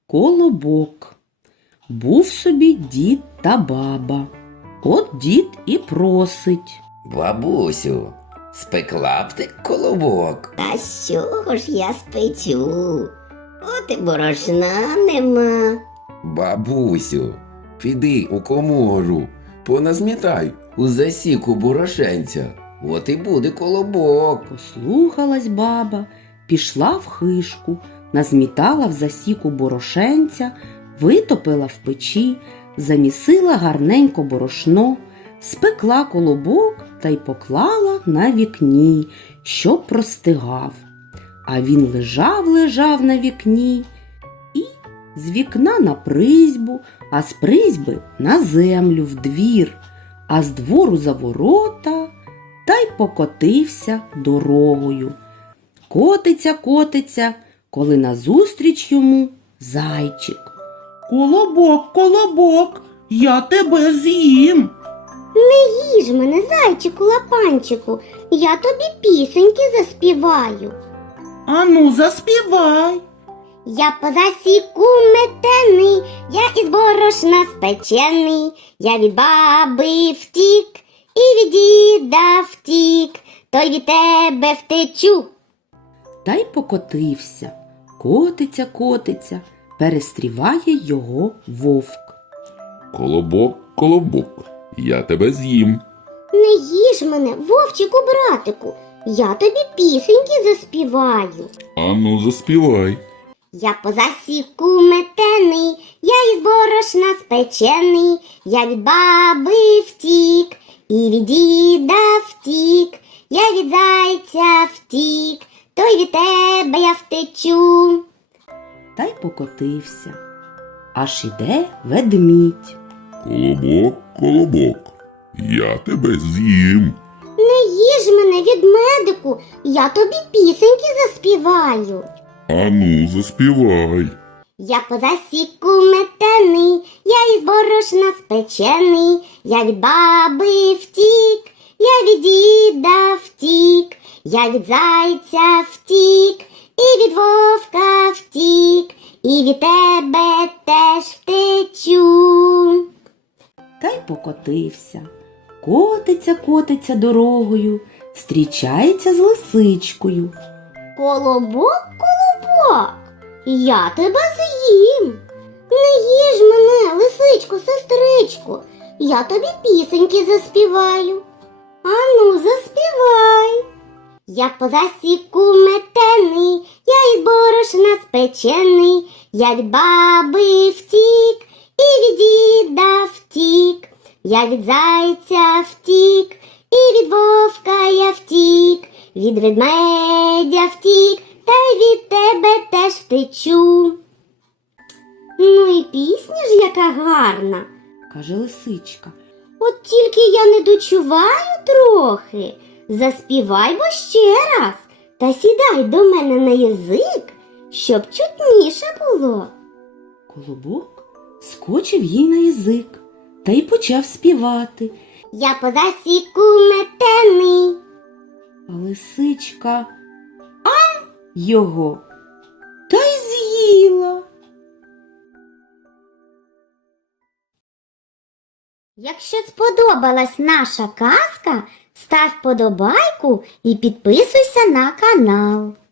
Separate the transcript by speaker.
Speaker 1: Колобок. Був собі дід та баба. От дід і просить.
Speaker 2: Бабусю, спекла б ти колобок?
Speaker 3: Та з чого ж я спечу? От і борошна нема.
Speaker 2: Бабусю, піди у комору, поназмітай у засіку борошенця. От і буде колобок.
Speaker 1: Послухалась баба, пішла в хишку, назмітала в засіку борошенця, витопила в печі, замісила гарненько борошно, спекла колобок та й поклала на вікні, щоб простигав. А він лежав на вікні і з вікна на призьбу, а з призьби на землю в двір, а з двору за ворота та й покотився дорогою. Котиться, коли назустріч йому зайчик.
Speaker 4: Колобок, колобок, я тебе з'їм.
Speaker 3: Не їж мене, зайчику лапанчику, я тобі пісеньки заспіваю.
Speaker 4: Ану, заспівай.
Speaker 3: Я по засіку метений, я із борошна спечений, я від баби втік і від діда втік, то й від тебе втечу.
Speaker 1: Та й покотився. Котиться, перестріває його вовк.
Speaker 5: Колобок, колобок, я тебе з'їм.
Speaker 3: Не їж мене, вовчику братику, я тобі пісеньки заспіваю.
Speaker 5: Ану, заспівай.
Speaker 3: Я по засіку метений, я із борошна спечений, я від баби втік і від діда втік, я від зайця втік, то й від тебе я втечу.
Speaker 1: Та й покотився. Аж іде ведмідь.
Speaker 5: Колобок, колобок, я тебе з'їм.
Speaker 3: Не їж мене, відмедику, я тобі пісеньки заспіваю.
Speaker 5: Ану, заспівай.
Speaker 3: Я по засіку метений, я із борошна спечений, я від баби втік, я від діда втік, я від зайця втік, і від вовка втік, і від тебе теж втечу.
Speaker 1: Та й покотився. Котиться дорогою, зустрічається з лисичкою.
Speaker 3: Колобок, колобок, я тебе з'їм. Не їж мене, лисичко, сестричко, я тобі пісеньки заспіваю. Ану, заспівай. Я по засіку метений, я із борошна спечений, я від баби втік і від діда втік, я від зайця втік і від вовка я втік, від ведмедя втік, та й від тебе теж втечу. Ну і пісня ж яка гарна,
Speaker 1: Каже лисичка.
Speaker 3: от тільки я не дочуваю трохи. Заспівай бо ще раз, та сідай до мене на язик, щоб чутніше було.
Speaker 1: Колобок скочив їй на язик та й почав співати.
Speaker 3: Я по засіку метений.
Speaker 1: А лисичка його та й з'їла.
Speaker 3: Якщо сподобалась наша казка, став вподобайку і підписуйся на канал.